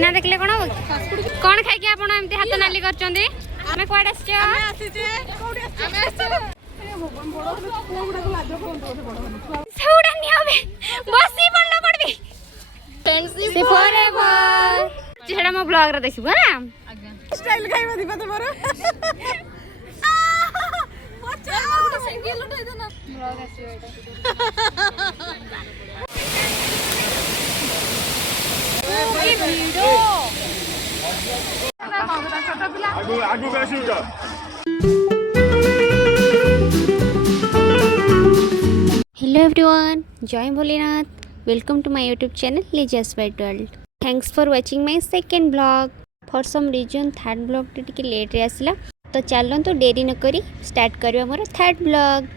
सीना देखले कोन हो कोन खाइ के आपण एमती हाथ नाली करचंदी हमें कोड आछे हमें आसीचे कोडी आछे हमें आछे भगवान बड़ को गुडा को लाज कोन तो बड़ सेउडा नि होबे बसी पड़ला पड़बी फ्रेंडशिप फॉरएवर जेड़ा मो ब्लॉग रे देखिबो ना आज्ञा स्टाइल खाइबा दिबा तमरो मचा सिंगल उठाइ देना ब्लॉग आसी एटा वीडियो आगु आसी जा हेलो एवरीवन जय Bholenath welcome to my YouTube channel lasers white world thanks for watching my second blog for some reason third blog टिके लेट रे आसला तो चलो तो देरी न करी स्टार्ट करबा मोर थर्ड ब्लॉग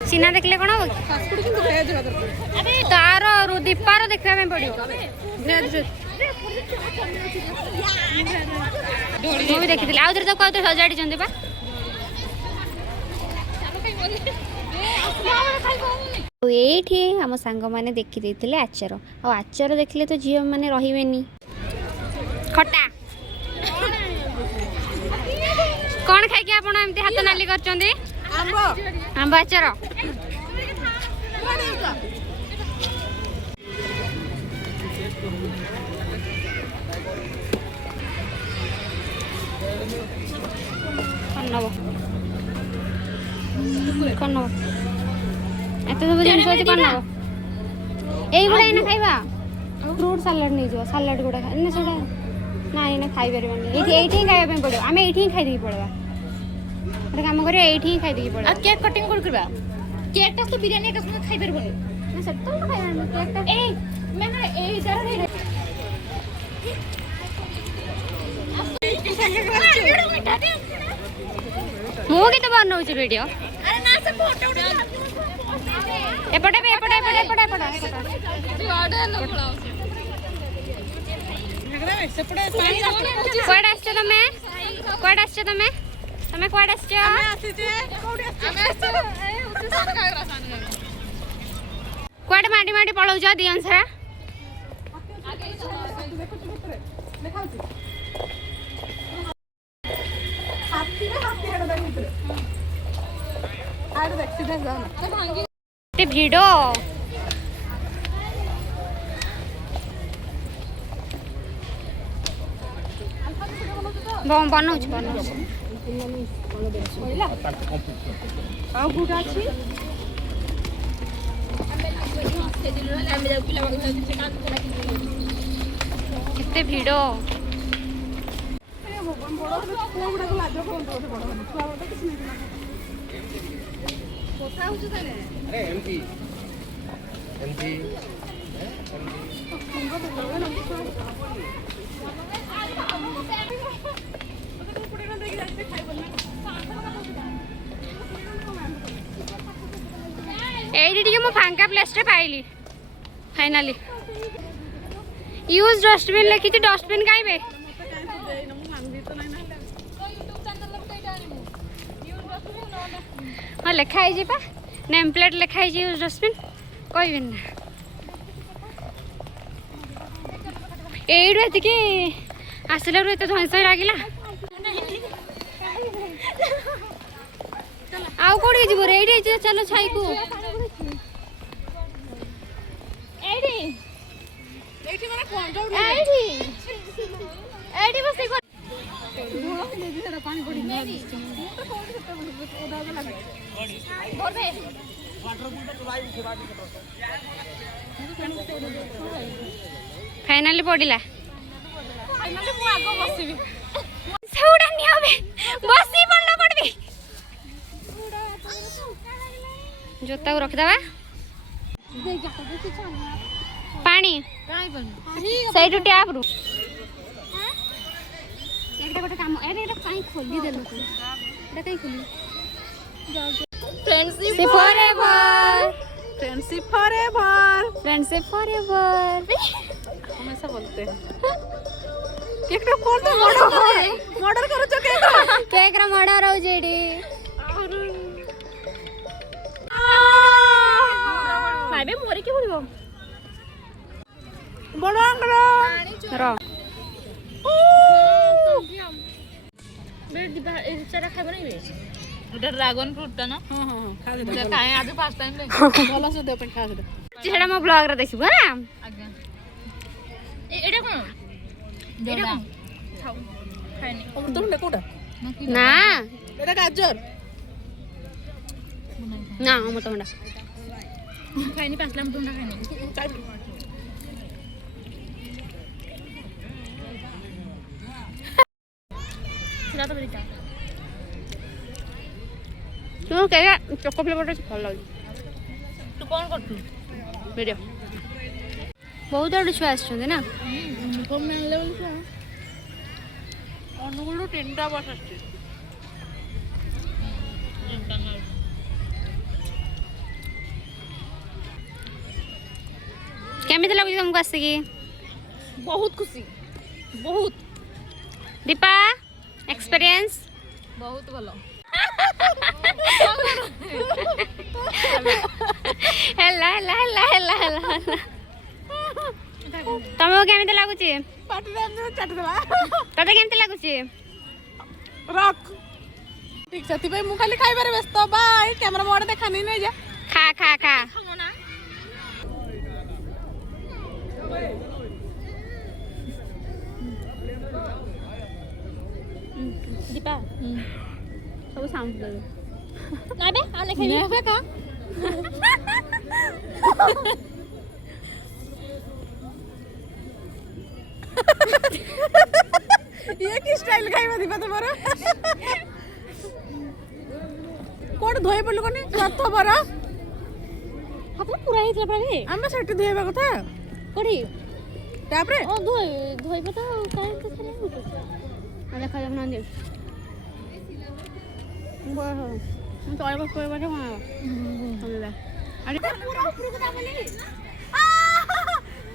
सीना देखले कोन हो फास्ट फूड किंतु भेज दरकार अरे तार दीपार देखबा में पड़ियो भेज मु भी देखिथिले आउतर तो काउतर सजाडी चंदे बा तो एठी हम सांग माने देखि देथिले आचार आ आचार देखले तो झियो माने रहिबेनी खटा कोन खाइ के आपण एमती हाथ नाली करचंदी आंबा आचार कौन एते सब जिन सोच कौन एई गुडा इना खाइबा फ्रूट सलाड नहीं जो सलाड गुडा इना सेडा ना इना खाइ परबानी एठी खाइबा पे पड़ो आमे एठी खाइ दी पड़बा अरे काम करे एठी खाइ दी पड़ो आ केक कटिंग कोड करबा केक ता तो बिरयानी का संग खाइ परबनी ना सब तो खाइ केक ता ए मैं ए जरा नहीं मु के तो बनौ छ वीडियो अरे ना से फोटो उठा एपटे ऑर्डर न खलाओ सेपटे पानी कोड आछे तमे कोड आछे हमें आसीचे कोडी आछे हमें आछे उसे सान का रसान कोड माडी माडी पळौ जा दियन सरा आगे देखो देखाउची हाथी हेड दे मित्र आड़ देख सीधा जा तो भांगी ते भिडो बम बनौछ पहिला आ गुडा छी कितने भिडो भगवान बड़ को गुडा को लाज कोन तो बड़ छुआ तो किछ नहीं कोथा होछ ताले अरे एमपी एडी मो फांका प्लेस रे पाइली फाइनली यूज डस्टबिन लिखी डस्टबिन काइबे हाँ लिखाई जा नेम प्लेट लिखाई यूज डस्टबिन कह ना एडू एति आसला एत धईस लगिला आउ कौन जीव रे चलो छाई को फाइनली पड़िला फाइनली मु आगो बसिबी सेउडा नि होबे बसी पड़ला पड़बी जोता को रख दबा पानी सैडु टैप रु एकटा गोटे काम एटा काई खोली देलो तू एटा काई खोली फ्रेंडशिप फॉरएवर हमेशा बोलते हैं केक रो कोन तो मर्डर करो जो केक रो मर्डर हो जेडी भाई मोरे के बोलबो ର ड्रैगन फ्रूट ना हां हां खा दे खाए आज फर्स्ट टाइम ले भलो से दे पे खा दे ସେଟା ମୋ ବ୍ଲଗ ରେ ଦେଖିବୁ ହେଲା। आज्ञा एटा कोन एटा कोन खाओ खाइनी अमृतभंडा कोटा ନା एटा गाजर ନା ଅମୃତଭଣ୍ଡା खाइनी पासला में तुंडा खाइनी सेटा तो बेटा ତୁ କେବେ ଚକୋ ଫ୍ଲେଭରଟା ଭଲ ଲାଗୁଛି तू कौन करतु ଭିଡ଼ିଓ ବହୁତ ଆଡ଼ୁ ଛୁଆ ଆସିଛନ୍ତି ନା कम लेवल का अनुगुल 3टा बस आछे କେମିତି ଲାଗୁଛି ତମକୁ ଆସିକି बहुत खुशी बहुत ଦୀପା ଏକ୍ସପିରିଏନ୍ସ बहुत भलो ହେଲା ହେଲା ହେଲା ହେଲା ହେଲା ତମକୁ କେମିତି ଲାଗୁଛି पाटी रे चाट देला ତତେ କେମିତି ଲାଗୁଛି रख ठीक से भाई मु खाली खाइबारे व्यस्त बाय कैमरा मोड देखा नहीं जा ଖା ଖା ଖା खामोना ଦୀପା ସବୁ ସାଉଣ୍ଡ ଦେବେ ना बे आने खाइबी ने बे का ये की स्टाइल खाइबा दीपा तुम्हारा कोड धोई पड़लो कोनी सत बरा ହାତରେ ପୁରା ହେଇଥିଲା ପ୍ରାୟ ଆମେ ସେଠି ଧୋଇବା କଥା କୋଠି ତାପରେ ଓ ଧୋଇବ ତ କାଇଁ ତ ଖାଲି ଦେଖା ଯାଉନାହାନ୍ତି ମୁଁ ତଳେ ବସି କହିବା କଣ ହେଲା ଆରେ पूरा ऊपर को दाबले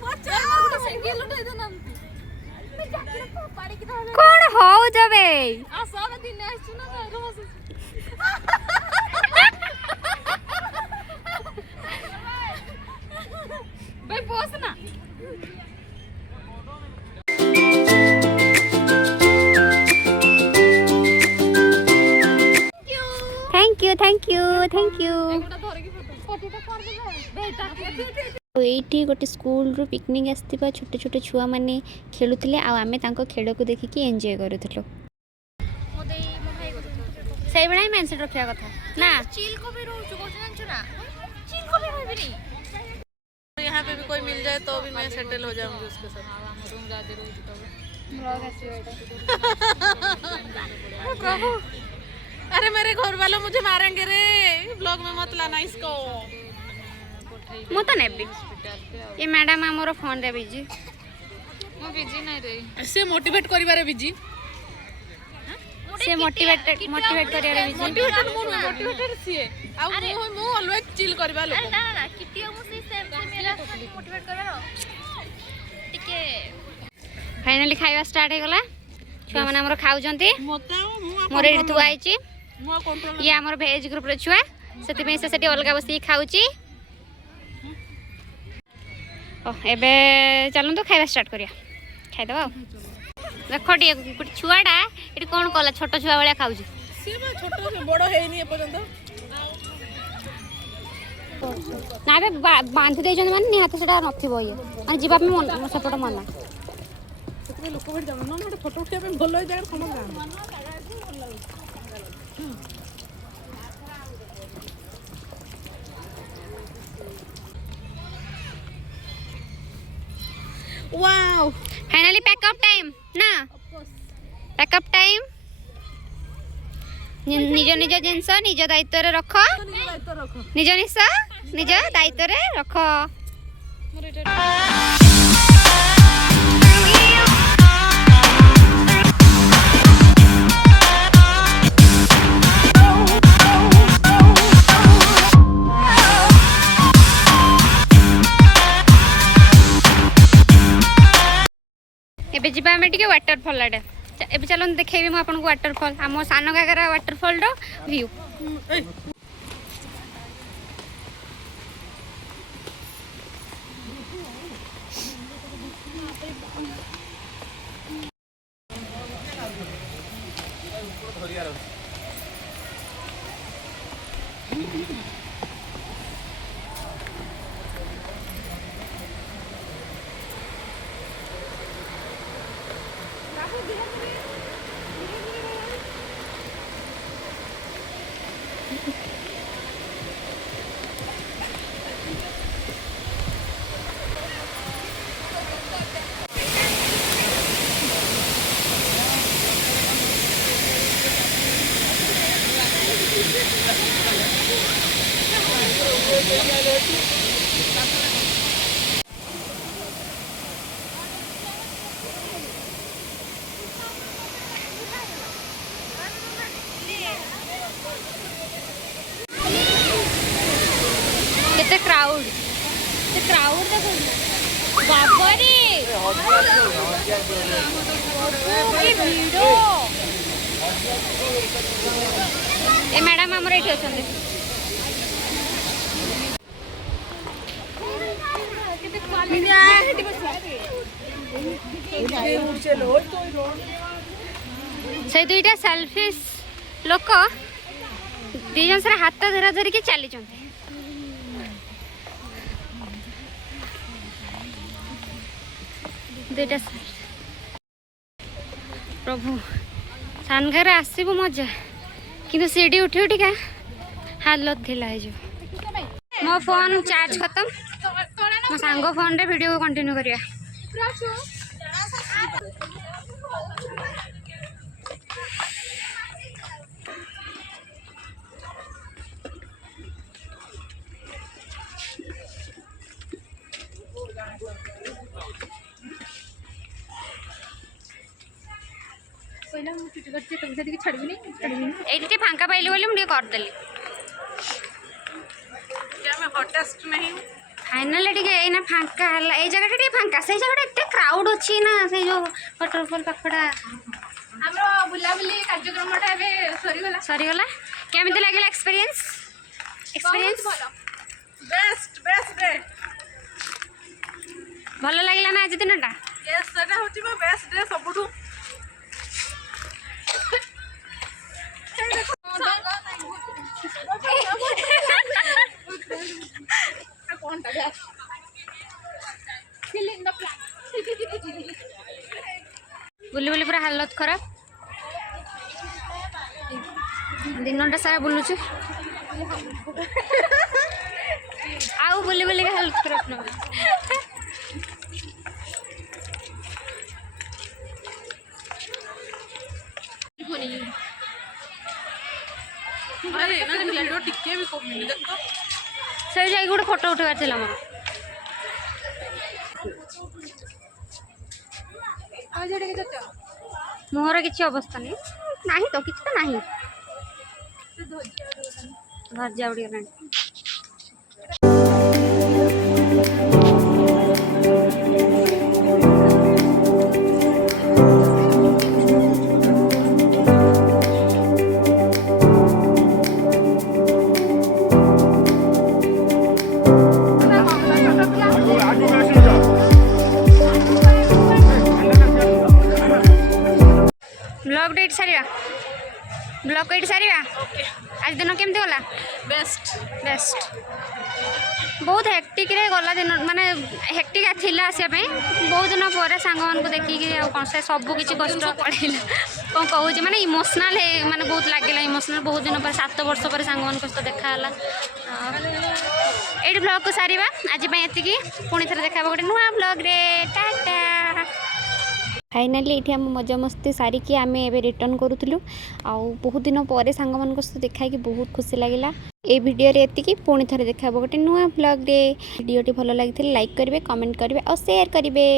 मचा सिंगल उठाई दे ना मैं जाके पाड़ी की धरले କଣ ହଉଛ ବେ आ सब दिन आछु ना रोज भाई बस ना thank you thank you thank you एगोटा धरे की फोटो फोटो कर दे बेटा ଏଇଠି ଗୋଟେ ସ୍କୁଲରୁ ପିକନିକ୍ ଆସିଥିବା ଛୋଟ ଛୋଟ ଛୁଆମାନେ ଖେଳୁଥିଲେ ଆଉ ଆମେ ତାଙ୍କ ଖେଳକୁ ଦେଖିକି ଏନ୍ଜୟ କରୁଥିଲୁ मो दे मो भाई को ସେଇଭଳିଆ ହିଁ ମାଇଣ୍ଡସେଟ୍ ରଖିବା କଥା ନା चिल को भी रोज को जानछु ना चिल को भी होइबे नहीं यहाँ पे भी कोई मिल जाए तो भी मैं सेटल हो जाऊंगी उसके साथ रूम राजे रोज तो प्रभु अरे मेरे घर वालों मुझे मारेंगे रे ब्लॉग में मत लाना इसको ମୁଁ ତ ନେବି ଏ ମ୍ୟାଡ଼ାମ୍ ଆମର ଫୋନ୍ରେ ବିଜି मो बिजी नहीं रे से मोटिवेट करिबारे बिजी ସେ ମୋଟିଭେଟ୍ କରିବାରେ ବିଜି मोटिवेटेड सिए आ मु ऑलवेज चिल करबा लोक ना ना किटी मु से सेम से मेरा मोटिवेट करबारो टिके फाइनाली ଖାଇବା ଷ୍ଟାର୍ଟ ହେଇଗଲା ଛୁଆମାନେ ଆମର ଖାଉଛନ୍ତି मत ମୋର ଏଇଠି ଥୁଆ ହେଇଛି मु कंट्रोल ଇଏ ଆମର ଭେଜ୍ ଗ୍ରୁପ୍ର ଛୁଆ ସେଥିପାଇଁ ସେ ସେଠି ଅଲଗା ବସିକି ଖାଉଛି ଏବେ ଚାଲନ୍ତୁ ଖାଇବା ଷ୍ଟାର୍ଟ କରିବା ଖାଇଦେବା ଆଉ ଦେଖ ଟିକେ ଗୋଟେ ଛୁଆଟା ଏଠି କ'ଣ କଲା ଛୋଟ ଛୁଆ ଭଳିଆ ଖାଉଛି से छोट से बड़ हेनी ए पर्यंत ନା ଏବେ ବାନ୍ଧି ଦେଇଛନ୍ତି ମାନେ ନିହାତି ସେଟା ନଥିବ ଇଏ ମାନେ ଯିବା ପାଇଁ ସେପଟେ ମନା ସେଥି ଲୋକ ଭେଟ ଯାଉ ନା ଗୋଟେ ଫଟୋ ଉଠିବା ପାଇଁ ଭଲ ଜାଗାରେ ସମସ୍ତେ ଯାଆନ୍ତି वाओ फाइनाली पैकअप टाइम ना पैकअप टाइम निज निज जिनस निज दायित्व रे रख निज निज दायित्व रे रख ଏବେ ଯିବା ଆମେ ଟିକେ ୱାଟରଫଲ୍ ଆଡ଼େ ଏବେ ଚାଲନ୍ତୁ ଦେଖେଇବି ମୁଁ ଆପଣଙ୍କୁ ୱାଟରଫଲ୍ ଆମ ସାନ ଘାଗରା ୱାଟରଫଲ୍ର ଭ୍ୟୁ କେତେ କ୍ରାଉଡ୍ ଦେଖନ୍ତୁ ବାବାରେ ଏ ଭିଡ଼। ଏ ମ୍ୟାଡ଼ାମ୍ ଆମର ଏଇଠି ଅଛନ୍ତି। ସେ ଦୁଇଟା ସେଲଫିସ୍ ଲୋକ ଦି ଜଣ ସାରା ହାତ ଧରା ଧରିକି ଚାଲିଛନ୍ତି। ଦୁଇଟା ପ୍ରଭୁ ସାନଘରେ ଆସିବୁ ମଜା, କିନ୍ତୁ ସିଡ଼ି ଉଠି ଉଠିକା ହାଲତ ଥିଲା ହେଇଯିବ। ମୋ ଫୋନ୍ ଚାର୍ଜ ଖତମ, ମୋ ସାଙ୍ଗ ଫୋନ୍ରେ ଭିଡ଼ିଓ କଣ୍ଟିନ୍ୟू କରିବା। ଏଇଠି ଟିକେ ଫାଙ୍କା ପାଇଲି ବୋଲି ମୁଁ ଟିକେ କରିଦେଲି। फाइनाली टिके एना फांका हला ए जगह टिके फांका से जगह एते क्राउड अछि ना से जो वाटरफॉल पाखडा हमरो बुला बुली कार्यक्रमटा एबे सरी गला केमिति लागला एक्सपीरियंस बेस्ट डे भलो लागला ना आज दिनटा यस सेटा होची बा बेस्ट डे सबुठू बुली बुली पूरा हालत खराब दिन सारा बुलुचु आउ बुली बुली हालत खराब न अरे ना वीडियो टिके भी कम मिल देखो से जाई गोटे फोटो उठेबार थिला मोर मोहर किसी अवस्था नहीं नहीं तो किसी तो नहीं धज्जा उड़गला ब्लॉग एट सारा आज दिन केमती गला बेस्ट बेस्ट बहुत हेक्टिक रे गला दिन माने हेक्टिक थिला आसिया बहुत दिन पर सांग मान को देखिक कौन से सब किसी कष्ट पड़ेगा कौन कहूँ माने इमोशनल है माने बहुत लगे इमोशनल बहुत दिन पर 7 वर्ष पर सांग मान सहित देखा ये ब्लॉग को सारा आज ये पुणी थे देखा गोटे नुआ ब्लॉग रे टाटा फाइनाली ये आम मजा मस्ती सारिकी आम ए रिटर्न करूँ आउ बहुत दिन पर सांग मान सहित देखा बहुत खुशी लगे ये वीडियो रे एतिकी पुणी थे देखा गोटे नुआ ब्लॉग रे वीडियोटी भल लगी लाइक करेंगे कमेंट करेंगे और शेयर करेंगे।